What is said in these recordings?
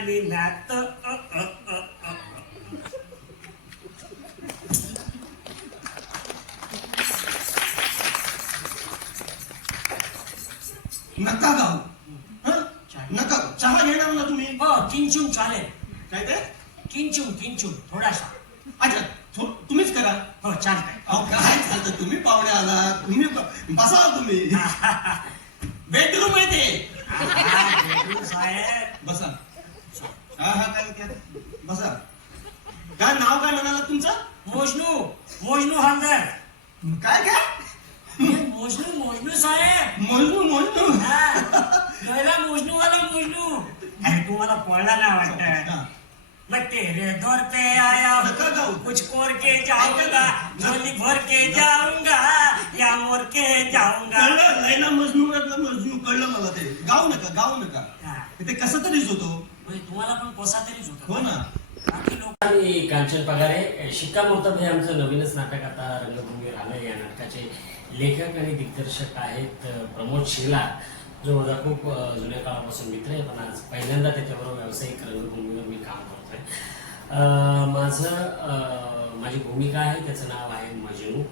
आणि नात नका गाऊ. नका. चहा घेणार ना तुम्ही? हो किंचून चालेल. काय ते? किंचून थोडासा. अच्छा तुम्हीच करा. हो चालतंय. अहो काय चालतं, तुम्ही पाहुणे आला, तुम्ही बसा तुम्ही. बेडरूम आहे ते. बेडरूम साहेब बसा. हा काय बसा. काय नाव काय म्हणाला तुमचं? मोजनू हलदर. काय काय? मोजनू साहेब. मोजनू. पहिला मोजनू. अरे तुम्हाला पळला ना वाटत. मैं तेरे दौर पे आया हूँ, कुछ कोर के जाऊंगा, झोली भर के जाऊंगा या मोर के जाऊंगा. कळलं लैला मजनू कळलं मला. ते गाऊ नका. ते कसं तरीच होतो. तुम्हाला पण कोसा तरीच होतो. हो ना. बाकी लोक. आणि कांचन पगारे. शिक्कामोर्तब हे आमचं नवीनच नाटक आता रंगभूमीवर आलं. या नाटकाचे लेखक आणि दिग्दर्शक आहेत प्रमोद शेलार, जो माझा खूप जुन्या काळापासून मित्र आहे, पण आज पहिल्यांदा त्याच्याबरोबर व्यावसायिक रंगभूमीवर मी काम करतोय. माझी भूमिका आहे, त्याचं नाव आहे मजनू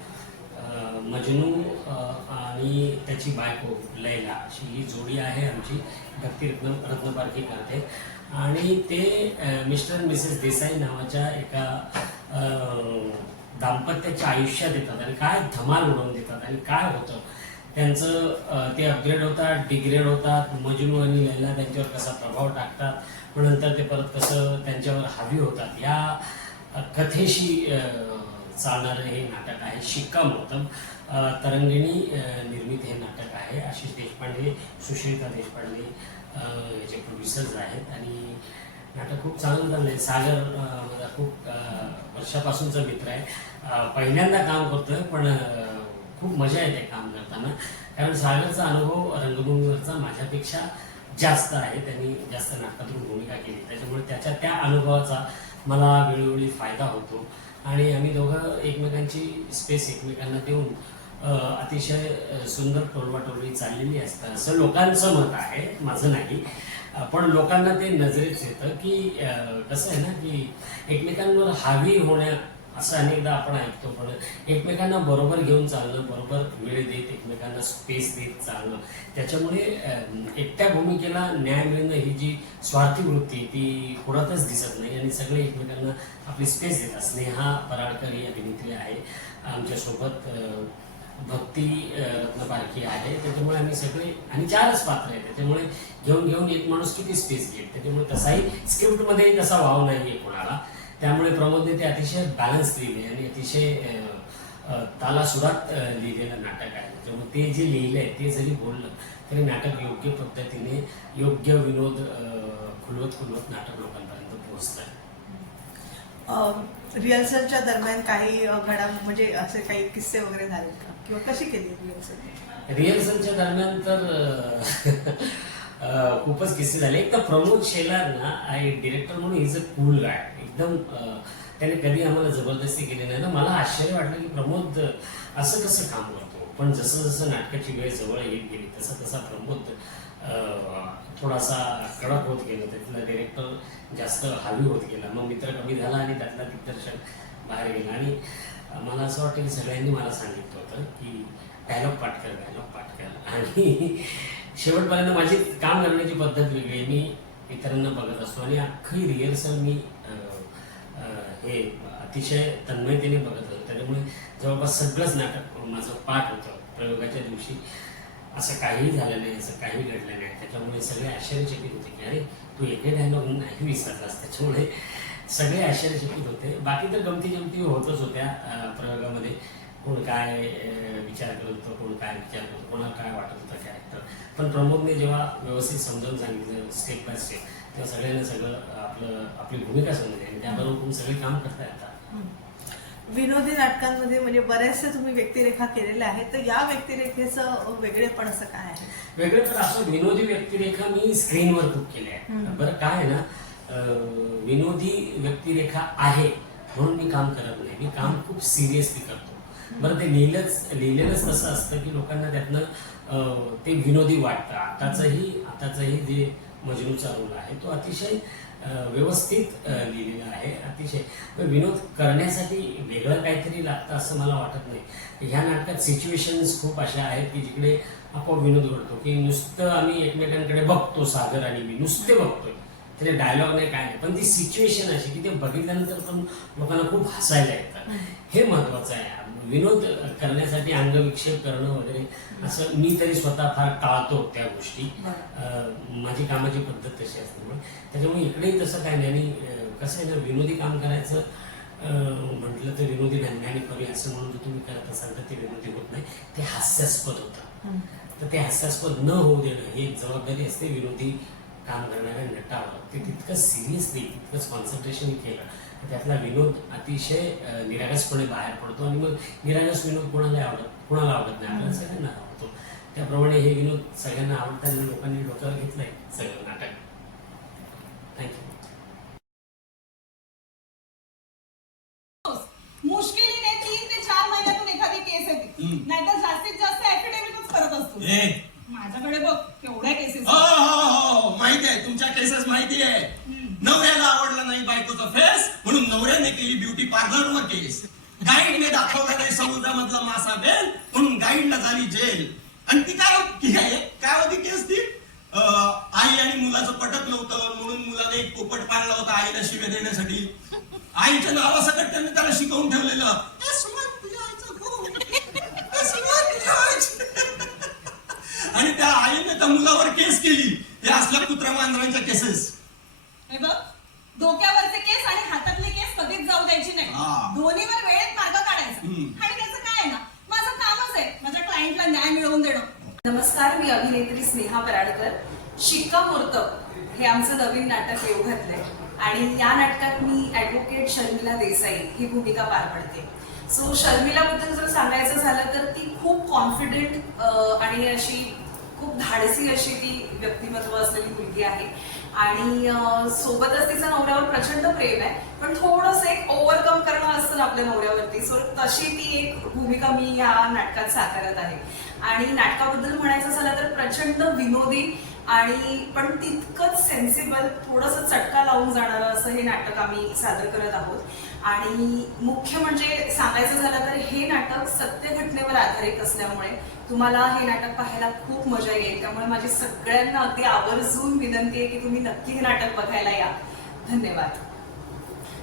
आणि त्याची बायको लैला अशी ही जोडी आहे आमची. भक्ती रत्नपारखी करते आणि ते मिस्टर आणि मिसेस देसाई नावाच्या एका दाम्पत्याच्या आयुष्यात येतात आणि काय धमाल उडवून देतात आणि काय होतं त्यांचं. ते अपग्रेड होतात, डिग्रेड होतात. मजनू आणि लैला त्यांच्यावर कसा प्रभाव टाकतात, पण नंतर ते परत कसं त्यांच्यावर हावी होतात, या कथेशी चालणारं हे नाटक आहे शिक्कामोर्तब. तरंगिणी निर्मित हे नाटक आहे. आशिष देशपांडे, सुश्रिता देशपांडे याचे प्रोड्युसर्स आहेत आणि नाटक खूप चांगलं चाललंय. सागर माझा खूप वर्षापासूनचा मित्र आहे. पहिल्यांदा काम करतोय, पण खूप मजा येते काम करताना, कारण सागरचा अनुभव रंगभूमीवरचा माझ्यापेक्षा जास्त आहे. त्यांनी जास्त नाटकातून भूमिका केली, त्याच्यामुळे त्या अनुभवाचा मला वेळोवेळी फायदा होतो आणि आम्ही दोघं एकमेकांची स्पेस एकमेकांना देऊन अतिशय सुंदर टोलवाटोलवी चाललेली असतं असं लोकांचं मत आहे, माझं नाही. पण लोकांना ते नजरेत येतं की कसं आहे ना की एकमेकांवर हावी होण्या असं अनेकदा आपण ऐकतो, पण एकमेकांना बरोबर घेऊन चालणं, बरोबर वेळ देत एकमेकांना स्पेस देत चालणं, त्याच्यामुळे एकट्या भूमिकेला न्याय मिळणं ही जी स्वार्थी वृत्ती ती कोणातच दिसत नाही आणि सगळे एकमेकांना आपली स्पेस देतात. स्नेहा पराडकर ही अभिनेत्री आहे आमच्यासोबत, भक्ती रत्नपारखी आहे, त्याच्यामुळे आम्ही सगळे आणि 4च पात्र आहेत, त्याच्यामुळे घेऊन एक माणूस किती स्पेस घेईल, त्याच्यामुळे तसाही स्क्रिप्टमध्येही तसा वाव नाहीये कोणाला. त्यामुळे प्रमोदने ते अतिशय बॅलन्स लिहिले आणि अतिशय तालासुरात लिहिलेलं नाटक आहे. त्यामुळे ते जे लिहिलंय ते जरी बोललं तरी नाटक योग्य पद्धतीने योग्य विनोद खुलवत नाटक लोकांपर्यंत पोहोचतंय. रिहर्सलच्या दरम्यान काही म्हणजे असे काही किस्से वगैरे झाले का, किंवा कशी केली रिहर्सल? रिहर्सलच्या दरम्यान तर खूपच किस्से झाले. एक तर प्रमोद शेलार ना डिरेक्टर म्हणून इज अ कूल गाय, एकदम त्याने कधी आम्हाला जबरदस्ती केली नाही ना. मला आश्चर्य वाटलं की प्रमोद असं कसं काम करतो, पण जसं नाटकाची वेळ जवळ येत गेली तसा प्रमोद थोडासा कडक होत गेला, त्यातला डिरेक्टर जास्त हावी होत गेला, मग मित्र कमी झाला आणि त्यातला दिग्दर्शक बाहेर गेला. आणि मला असं वाटतं की सगळ्यांनी मला सांगितलं होतं की डायलॉग पाठ कर आणि शेवटपर्यंत माझी काम करण्याची पद्धत वेगळी, मी इतरांना बघत असतो आणि अख्खी रिहर्सल मी हे अतिशय तन्मयतेने बघत होतो. त्याच्यामुळे जवळपास सगळंच नाटक माझं पाठ होतं. प्रयोगाच्या दिवशी असं काहीही झालं नाही, असं काही घडलं नाही, त्याच्यामुळे सगळे आश्चर्यचकित होते की अरे तू एकही डायलॉग नाही विसरलास. त्याच्यामुळे सगळे आश्चर्यचकित होते. बाकी तर गमती होतच होत्या प्रयोगामध्ये. कोण काय विचार करत होतं, कोण काय विचार करत होतं, कोणाला काय वाटत होतं कॅरेक्टर. पण प्रमोदने जेव्हा व्यवस्थित समजावून सांगितलं स्टेप बाय स्टेप, तेव्हा सगळ्यांना सगळं आपली भूमिका समजली आणि त्याबरोबर तुम्ही सगळे काम करताय. आता विनोदी नाटकांमध्ये म्हणजे बऱ्याचशा तुम्ही व्यक्तिरेखा केलेल्या आहेत, तर या व्यक्तिरेखेचं वेगळेपण असं काय आहे? वेगळेपण असं विनोदी व्यक्तिरेखा मी स्क्रीनवर खूप केल्या आहे. बरं काय आहे ना, विनोदी व्यक्तिरेखा आहे म्हणून मी काम करत नाही, मी काम खूप सिरियसली करतो. बरं ते लिहिलेलंच तसं असतं की लोकांना त्यातनं ते विनोदी वाटतं. आताचंही जे मजनूचा रोल आहे तो अतिशय व्यवस्थित लिहिलेला आहे. अतिशय विनोद करण्यासाठी वेगळं काहीतरी लागतं असं मला वाटत नाही. ह्या नाटकात सिच्युएशन्स खूप अशा आहेत की जिकडे आपोआप विनोद घडतो, की नुसतं आम्ही एकमेकांकडे बघतो, सागर आणि मी नुसते बघतोय, त्याचे डायलॉग नाही काय नाही, पण ती सिच्युएशन अशी की ते बघितल्यानंतर पण लोकांना खूप हसायला येतं. हे महत्वाचं आहे. विनोद करण्यासाठी अंगविक्षेप करणं वगैरे असं मी तरी स्वतः फार टाळतो त्या गोष्टी. माझी कामाची पद्धत तशी असल्यामुळे त्याच्यामुळे इकडेही तसं काय नाही. आणि कसं आहे ना, विनोदी काम करायचं म्हटलं तर विनोदी ढंगाने करूया असं म्हणून जर तुम्ही करत असाल तर ते विनोदी होत नाही, ते हास्यास्पद होतं. तर ते हास्यास्पद न होऊ देणं ही एक जबाबदारी असते विनोदी काम करणाऱ्या नटावर. ते तितकं सिरियसली, तितकंच कॉन्सन्ट्रेशन केलं त्यातला विनोद अतिशय निरागसपणे बाहेर पडतो. आणि मग निरागस विनोद कोणाला आवडत नाही, आपल्याला सगळ्यांना आवडतो. त्याप्रमाणे हे विनोद सगळ्यांना आवडतात आणि लोकांनी डोक्यावर घेतलंय सगळं नाटक. थँक्यू. मुश्किलीने 3 ते 4 महिन्यातून एखादी केस येते, नाहीतर जास्तीत जास्त ऍफिडेव्हिटच करत असतो. माझ्याकडे बघ केवढ्या केसेस. हो माहिती आहे, तुमच्या केसेस माहिती आहे. नवऱ्याला आवडला नाही बायकोचा फेस म्हणून नवऱ्याने केली ब्युटी पार्लरवर केस. गाईडने दाखवला नाही समुद्रामधला मासा बेल म्हणून गाईडला झाली जेल. आणि ती काय होती केस ती? आई आणि मुलाचं पटत नव्हतं म्हणून मुलाने एक पोपट पाळला होता आईला शिव्या देण्यासाठी. आईच्या नावासकट त्याने त्याला शिकवून ठेवलेलं, आणि त्या आईने त्या मुलावर केस केली. हे असल्या कुत्रा मांजरांच्या केसेस. हे बघ, डोक्यावरचे केस आणि हातातले केस कधीच जाऊ द्यायची नाही. दोन्हीवर वेळेत मार्ग काढायचा. आणि त्याचं काय आहे ना, माझं कामच आहे माझ्या क्लायंटला न्याय मिळवून देणं. नमस्कार, मी अभिनेत्री स्नेहा पराडकर. शिक्कामोर्तब हे आमचं नवीन नाटक येऊ घातलंय आणि या नाटकात मी ऍडव्होकेट शर्मिला देसाई ही भूमिका पार पडते. सो शर्मिलाबद्दल जर सांगायचं झालं तर ती खूप कॉन्फिडेंट आणि अशी खूप धाडसी अशी ती व्यक्तिमत्व असलेली मुलगी आहे. आणि सोबतच तिचा नवऱ्यावर प्रचंड प्रेम आहे, पण थोडंसं एक ओव्हरकम करणं असतं ना आपल्या नवऱ्यावरती. सो तशी ती एक भूमिका मी या नाटकात साकारत आहे. आणि नाटकाबद्दल म्हणायचं झालं तर प्रचंड विनोदी आणि पण तितकंच सेन्सिबल, थोडंसं चटका लावून जाणारं असं हे नाटक आम्ही सादर करत आहोत. आणि मुख्य म्हणजे सांगायचं झालं तर हे नाटक सत्य घटनेवर आधारित असल्यामुळे तुम्हाला हे नाटक पाहायला खूप मजा येईल. त्यामुळे माझी सगळ्यांना अगदी आवर्जून विनंती आहे की तुम्ही नक्की हे नाटक बघायला या. धन्यवाद.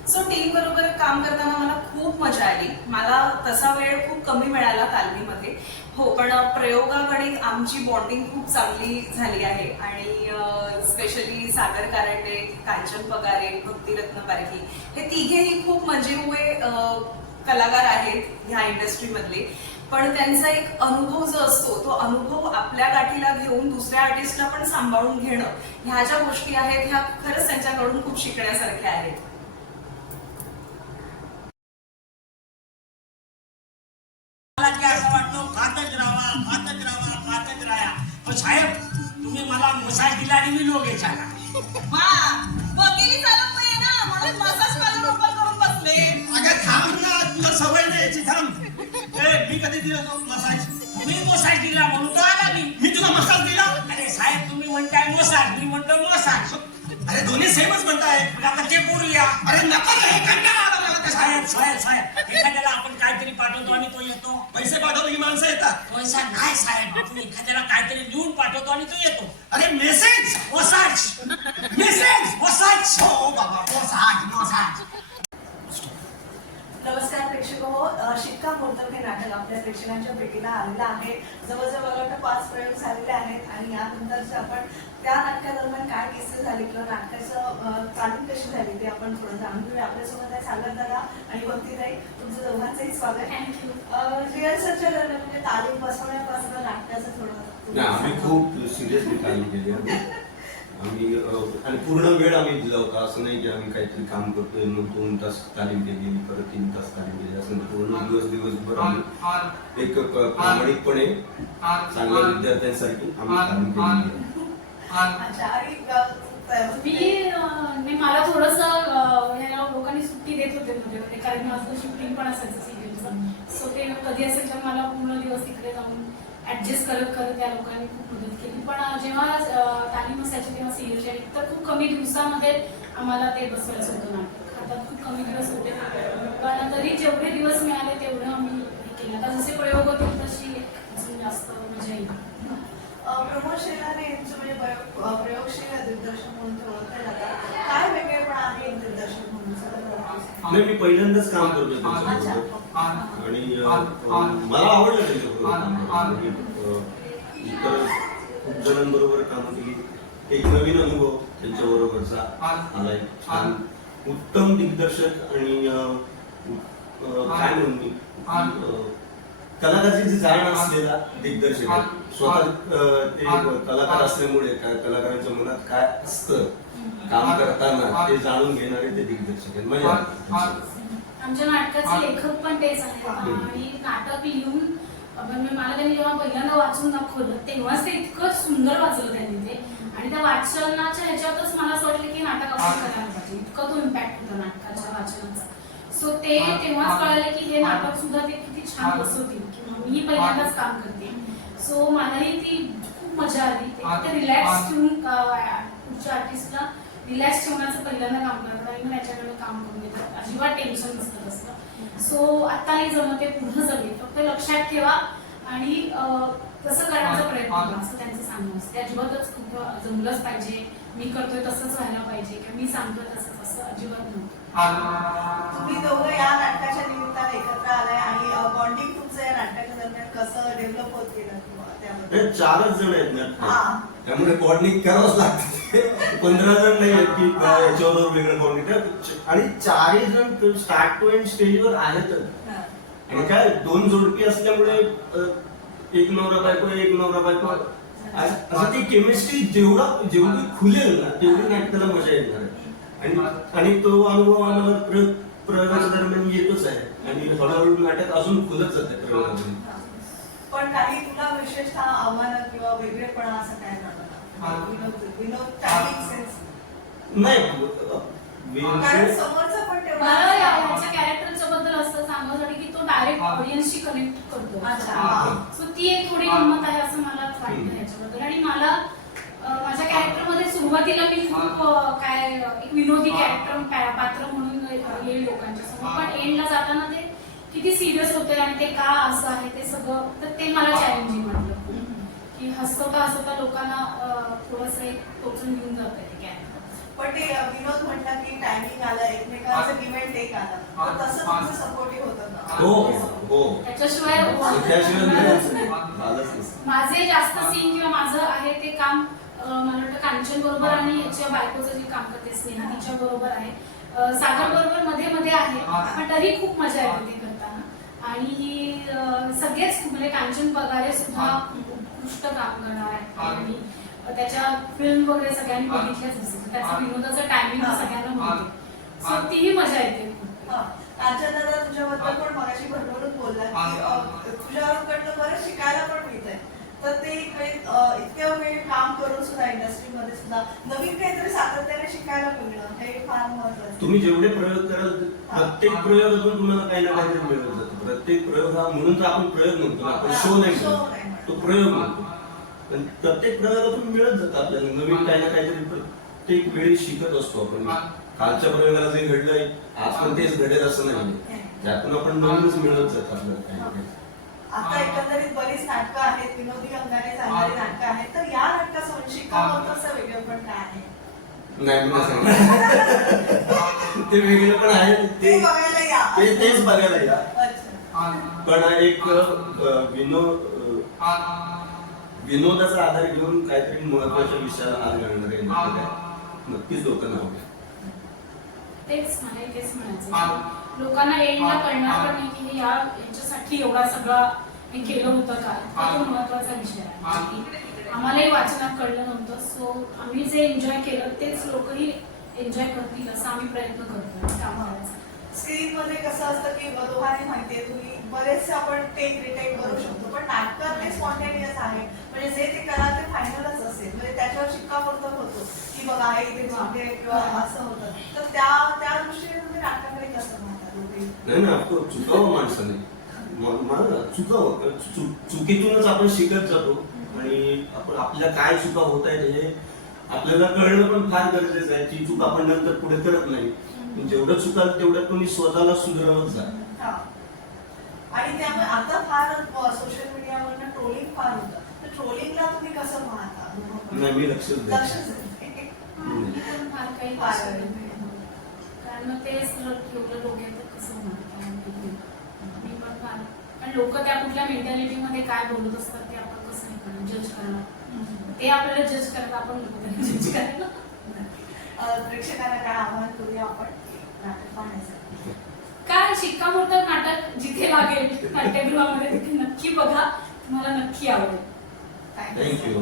सो टीम बरोबर काम करताना मला खूप मजा आली. मला तसा वेळ खूप कमी मिळाला तालमीमध्ये, हो, पण प्रयोगागणिक आमची बॉन्डिंग खूप चांगली झाली आहे. आणि स्पेशली सागर कारंडे, कांचन पगारे, भक्तिरत्न पारखी हे तिघेही खूप मजेहुए कलाकार आहेत ह्या इंडस्ट्रीमधले. पण त्यांचा एक अनुभव जो असतो तो अनुभव आपल्या गाठीला घेऊन दुसऱ्या आर्टिस्टला पण सांभाळून घेणं, ह्या ज्या गोष्टी आहेत ह्या खरंच त्यांच्याकडून खूप शिकण्यासारख्या आहेत. असं वाटतं फाटच राहा. पण साहेब, तुम्ही मला मसाज दिला आणि मी लोक यायचा. वकिली चालत नाही ना, म्हणून मसाज पार्लर ओपन करून बसले. अगं थांब ना, तुला सवय नाही याची, थांब. मी कधी दिलं मसाज? मी मसाज दिला म्हणून तो आला मी तुला मसाज दिला? अरे साहेब, तुम्ही म्हणताय मसाज, मी म्हणतो मसाज. अरे दोन्ही सेमच म्हणताय. आता ते बोलूया. अरे नका रे, कंटाळा आला मला त्या साहेब, एखाद्याला आपण काहीतरी पाठवतो आणि तो येतो. पैसे पाठवले की माणसं येतात. पैसा नाही साहेब, आपण एखाद्याला काहीतरी लिहून पाठवतो आणि तो येतो. अरे मेसेज मसाज. हो बाबा, मसाज. नमस्कार प्रेक्षको, शिक्कामोर्तब हे नाटक आपल्या प्रेक्षकांच्या भेटीला आलेलं आहे. जवळजवळ मला वाटतं 5 प्रयोग झालेले आहेत. आणि यानंतरचे आपण त्या नाटकादरम्यान काय किस्से झाले किंवा नाटकाचं तालीम कशी झाली ते आपण थोडं जाणून घेऊया. आपल्यासोबत आहे सागर दादा आणि भक्तीताई. तुमचं दोघांचंही स्वागत. रिहर्सलच्या दरम्यान म्हणजे तालीम बसवण्यापासून नाटकाचं थोडं आम्ही खूप सिरियसली तालीम केली आम्ही आणि पूर्ण वेळ आम्ही दिला होता. असं नाही की आम्ही काहीतरी काम करतोय मग 2 तास तालीम केली, परत 3 तास तालीम केली, असं पूर्ण दिवसभर आम्ही एक प्रामाणिकपणे चांगल्या विद्यार्थ्यांसाठी आम्ही तालीम केली. मला थोडंसं ह्या लोकांनी सुट्टी देत होते म्हणजे कारण माझं शिफ्टिंग पण असायचं सिरियलचं. सो ते कधी असेल तर मला पूर्ण दिवस तिकडे जाऊन ऍडजस्ट करत करत त्या लोकांनी खूप मदत केली. पण जेव्हा तालीम असायची तेव्हा सिरियलच्या तर खूप कमी दिवसामध्ये आम्हाला ते बसवायचं होतं नाटक. हातात खूप कमी दिवस होते, पण तरी जेवढे दिवस मिळाले तेवढं आम्ही हे केलं. आता जसे प्रयोग होतील तशी अजून जास्त मजा येईल. प्रमोद शेलार यांचं म्हणजे प्रयोगशील दिग्दर्शक म्हणून ते ओळखले जातात. काय वेगळेपणा आहे एक दिग्दर्शक म्हणून? नाही, मी पहिल्यांदाच काम करतोय त्यांच्याबरोबर आणि मला आवडलं त्यांच्याबरोबर काम करायला. इतर खूप जणांबरोबर कामं केली. एक नवीन अनुभव त्यांच्याबरोबरचा आलाय. छान उत्तम दिग्दर्शक आणि काय म्हणून मी कलाकाराची जाण असलेला दिग्दर्शक आहे. स्वतः ते कलाकार असल्यामुळे कलाकारांच्या मनात काय असतं काम करताना ते जाणून घेणारे ते दिग्दर्शक आहेत. म्हणजे आमच्या नाटकाचे लेखक पण तेच आहेत आणि नाटक लिहून मला त्यांनी जेव्हा पहिल्यांदा वाचून दाखवलं तेव्हाच ते इतकं सुंदर वाचलं त्यांनी ते, आणि त्या वाचनाच्या ह्याच्यातच मला असं वाटलं की नाटक आपण करायला पाहिजे. इतकं तो इम्पॅक्ट होता नाटकाच्या वाचनाचा. सो ते तेव्हाच कळालं की हे नाटक सुद्धा ते किती छान बसवतील किंवा मी पहिल्यांदाच काम करते. सो मलाही ती खूप मजा आली. ते रिलॅक्स ठेवून पुढच्या आर्टिस्टला रिलॅक्स ठेवण्याचं पहिल्यांदा काम करतात आणि मग त्याच्याकडे काम करून घेतात. अजिबात टेन्शन नसतं तसं. सो आता नाही जमत, ते पुढे जमेल, फक्त लक्षात ठेवा आणि तसं करण्याचा प्रयत्न करा असं त्यांचं सांगणं असतं. ते अजिबातच खूप जमलंच पाहिजे, मी करतोय तसंच व्हायला पाहिजे किंवा मी सांगतोय तसंच, असं अजिबात नव्हतं. तुम्ही दोघं या नाटकाच्या निमित्ताने एकत्र आलाय आणि बॉन्डिंग तुमचं या नाटकाच्या दरम्यान कसं डेव्हलप होत गेलं किंवा त्याबद्दल? 4च जण आहेत ना, त्यामुळे बॉन्डिंग करावंच लागते. 15 जण नाही आहेत की याच्यावर वेगळं बॉन्डिंग. आणि 4ही जण स्टार्ट टू एंड स्टेजवर आहेतच. आणि काय 2 जोडपी असल्यामुळे एक नवरा बायको एक नवरा बायको असं ती केमिस्ट्री जेवढी खुलेल ना तेवढी नाटकाला मजा येणार आहे. आणि तो अनुभव आम्हाला प्रयोगाच्या दरम्यान येतोच आहे आणि हळूहळू नाटक अजून खुलत जाते प्रयोगामध्ये. पण काही तुला विशेषतः आव्हानं किंवा वेगळेपणा असं काय जाणवलं? विनोद टायमिंग सेन्स कारण समोरचा पण मला तेवढा याच्या कॅरेक्टरच्या बद्दल असं सांगण्यासाठी की तो डायरेक्ट ऑडियन्सशी कनेक्ट करतो. सो ती एक थोडी गंमत आहे असं मला वाटतं याच्याबद्दल. आणि मला माझ्या कॅरेक्टरमध्ये सुरुवातीला मी खूप काय एक विनोदी कॅरेक्टर पात्र म्हणून येईल लोकांच्या समोर, पण एंडला जाताना ते किती सिरियस होतंय आणि ते का असं आहे ते सगळं, तर ते मला चॅलेंजिंग वाटलं की हसवता हसवता लोकांना थोडंसं एक टोचून घेऊन जात आहे ते कॅरेक्टर. पण ते विनोद म्हटला की टायमिंग आलं, एकमेकांचं गिव्ह अँड टेक आलं, तर तसं तुमचं सपोर्टिव्ह होतं का? हो त्याच्याशिवाय माझे जास्त सीन किंवा माझं आहे ते काम मला वाटतं कांचन बरोबर आणि याच्या बायकोचं जे काम करते स्नेहा तिच्या बरोबर आहे, सागर बरोबर मध्ये मध्ये आहे, पण तरी खूप मजा येते ते करताना. आणि सगळेच म्हणजे कांचन पगारे सुद्धा उत्कृष्ट काम करणार आहे आणि त्याच्या फिल्म वगैरे सगळ्यांनी बघितल्याच असेल, त्याचा विनोदाचा टायमिंग सगळ्यांना माहिती, सो तीही मजा येते. कांचन दादा तुझ्याबद्दल पण मगाशी भरभरून बोलला की तुझ्याकडनं बरं शिकायला पण मिळतंय. तर ते इतक्या वेळ काम करून सुद्धा इंडस्ट्रीमध्ये सुद्धा नवीन काहीतरी सातत्याने शिकायला मिळणं हे फार महत्वाचं. तुम्ही जेवढे प्रयोग कराल प्रत्येक प्रयोगातून तुम्हाला काही ना काहीतरी मिळत जातं. प्रत्येक प्रयोग हा म्हणून तर आपण प्रयोग म्हणतो, आपण शो नाही म्हणतो, तो प्रयोग म्हणतो. पण प्रत्येक प्रयोगातून मिळत जातं आपल्याला नवीन काही ना काहीतरी. प्रत्येक वेळी शिकत असतो आपण. कालच्या प्रयोगाला जे घडलंय आज पण तेच घडेल असं नाही, त्यातून आपण नवीनच मिळत जात आपल्याला काही ना काही. आता एकंदरीत बरीच नाटकं आहेत, विनोदी अंगाने चालणारी नाटकं आहेत, तर या नाटकाचं शिक्कामोर्तबचं वेगळेपण काय आहे? नाही मला ते वेगळे पण आहे, ते बघायला या. तेच बघायला या. अच्छा. पण एक विनोदाचा आधार घेऊन काहीतरी महत्वाच्या विषयाला हात घालणार आहे, नक्कीच लोकांना आवडेल. तेच मला तेच म्हणायचं, लोकांना एंडला कळणार पण नाही की हे याच्यासाठी एवढा सगळा मी केलं होतं का, तो महत्वाचा विषय आहे. आम्हालाही वाचनात कळलं नव्हतं, सो आम्ही जे एन्जॉय केलं तेच लोकही एन्जॉय करतील असं आम्ही प्रयत्न करतो काम करायचा. स्क्रीन मध्ये कसं असतं की दोघांनी माहितीये तुम्ही बरेचसे आपण टेक रिटेक करू शकतो, पण नाटकात ते स्पॉन्टेनियस आहे, म्हणजे जे ते करा ते फायनलच असेल, म्हणजे त्याच्यावर शिक्कामोर्तब होतो की बघा हे इथे चुकले किंवा असं होतं. तर त्या दृष्टीने तुम्ही नाटकाकडे कसं म्हणता? नाही ना, चुकावं माणसाने चुकीतूनच आपण शिकत जातो आणि आपण आपल्या काय चुका होत आहेत हे आपल्याला कळणं पण फार गरजेचं आहे. ती चूक आपण नंतर पुढे करत नाही. जेवढं चुकाल तेवढं तुम्ही स्वतःला सुधारवत जा. हा. आणि त्यामुळे आता फार सोशल मीडियावरनं ट्रोलिंग फार होतं. तर ट्रोलिंगला तुम्ही कसं पाहता? नाही, मी लक्षच देत नाही. लक्षच देत नाही. मी पण फार काही फार लक्ष देत नाही. कारण मग तेच एवढं डोक्यात कसं म्हणतात मी पण फार कारण लोक त्या कुठल्या मेंटॅलिटी मध्ये काय बोलत असतात ते आपण कसं नाही करणार जज करणार ते आपल्याला जज करतात आपण लोक जज करायला. प्रेक्षकांना काय आव्हान करूया आपण नाटक पाहण्यासाठी? काय शिक्कामोर्तब नाटक जिथे लागेल नाट्यगृहामध्ये तिथे नक्की बघा, तुम्हाला नक्की आवडेल. थँक्यू.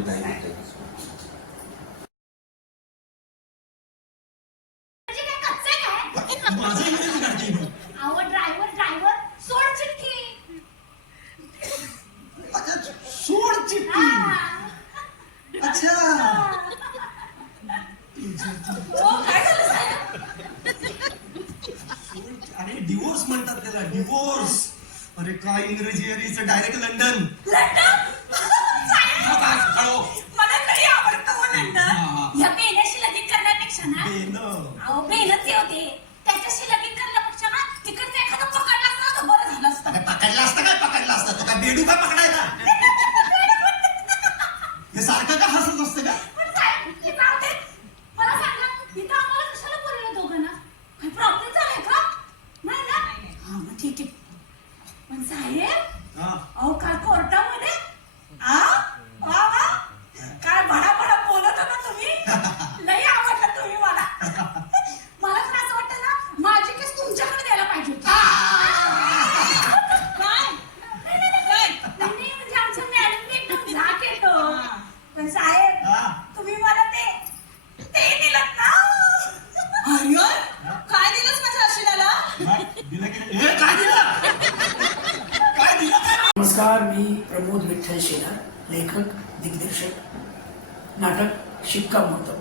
माझं इंग्रजी काढते मी. ड्रायव्हर सोड चिठ्ठी. अच्छा, सोड चिठ्ठी. अच्छा. अरे डिवोर्स म्हणतात त्याला, डिवोर्स. अरे काय इंग्रजी आहे डायरेक्ट लंडन. मला तरी आवडतं हो लंडन. या बेनाशी लगीन करण्यापेक्षा ना अहो बेनच होते त्याच्याशी लगीन करण्यापेक्षा ना तिकडचं एखादं पकडलं असतं तर बरं झालं असतं. पकडला असता तो काय बेडू का पकडायला? हे सारखं का हसत असतं का? पण साहेब, हे जाऊ दे. मला सांगा, इथं आम्हाला कशाला बोलवलं दोघांना? काही प्रॉब्लेम झालाय का? नाही ना? हा, मग ठीक आहे. पण साहेब, हा. अहो काय कोर्टामध्ये वा वा काय भडाभडा बोलत होता तुम्ही. लई आवडलं तुम्ही मला. मला तर असं वाटतं ना माझी केस तुमच्याकडे द्यायला पाहिजे होती. काय नाही म्हणजे आमचं मॅडम एकदम झाक येतो. पण साहेब हा. तुम्ही मला ते दिलत ना. अरे काय दिलंस माझ्या आशिलाला? दिलं की नाही? काय दिलं? काय दिलं काय? नमस्कार, मी प्रमोद विठ्ठल शेलार, लेखक दिग्दर्शक. नाटक शिक्कामोर्तब.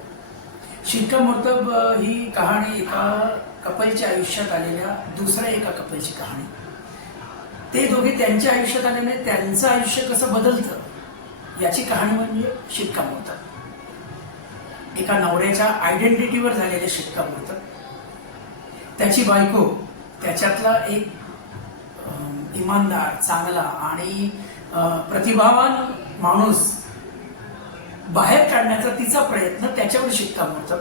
शिक्कामोर्तब ही कहाणी एका कपलच्या आयुष्यात आलेल्या दुसऱ्या एका कपलची कहाणी. ते दोघे त्यांच्या आयुष्यात आल्याने त्यांचं आयुष्य कसं बदलतं याची कहाणी म्हणजे शिक्कामोर्तब. एका नवऱ्याच्या आयडेंटिटीवर झालेले शिक्कामोर्तब. त्याची बायको त्याच्यातला एक इमानदार, चांगला आणि प्रतिभावान माणूस बाहेर काढण्याचा तिचा प्रयत्न, त्याच्यावर शिक्कामोर्तब.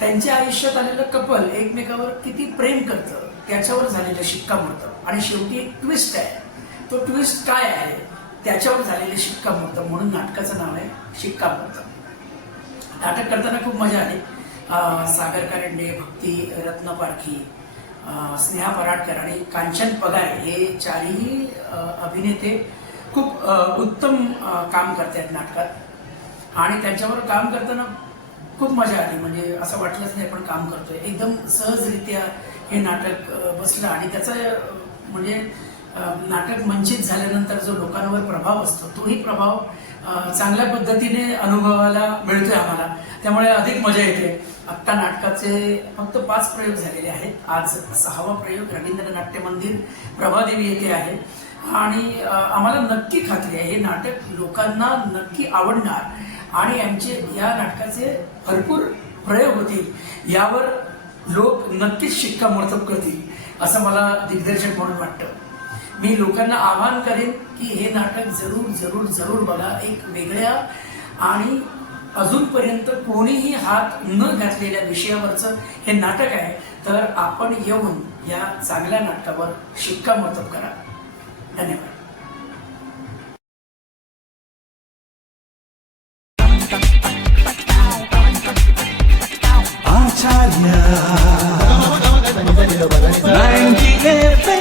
त्यांच्या आयुष्यात आलेलं कपल एकमेकावर किती प्रेम करतं त्याच्यावर झालेलं शिक्कामोर्तब. आणि शेवटी एक ट्विस्ट आहे. तो ट्विस्ट काय आहे त्याच्यावर झालेले शिक्कामोर्तब, म्हणून नाटकाचं नाव आहे शिक्कामोर्तब. नाटक करताना खूप मजा आली. सागर कारंडे, भक्ती रत्न पारखी, स्नेहा पराडकर आणि कांचन पगार हे चारही अभिनेते खूप उत्तम काम करतात नाटकात. आणि त्यांच्यावर काम करताना खूप मजा आली. म्हणजे असं वाटलंच नाही आपण काम करतोय. एकदम सहजरित्या हे नाटक बसलं. आणि त्याचा म्हणजे नाटक मंचित झाल्यानंतर जो लोकांवर प्रभाव असतो तोही प्रभाव चांगल्या पद्धतीने अनुभवायला मिळतोय आम्हाला. त्यामुळे अधिक मजा येते. आत्ता नाटकाचे फक्त 5 प्रयोग झालेले आहेत. आज 6वा प्रयोग रवींद्र नाट्य मंदिर प्रभादेवी येथे आहे. आणि आम्हाला नक्की खात्री आहे हे नाटक लोकांना नक्की आवडणार आणि आमचे या नाटकाचे भरपूर प्रयोग होतील. यावर लोक नक्कीच शिक्कामोर्तब करतील असं मला दिग्दर्शक म्हणून वाटतं. मी लोकांना आवाहन करेन की हे नाटक जरूर जरूर जरूर बघा. एक वेगळ्या आणि अजूनपर्यंत कोणीही हात न घातलेल्या विषयावरचं हे नाटक आहे. तर आपण येऊन या चांगल्या नाटकावर शिक्कामोर्तब करा. धन्यवाद. Acharya 90 FM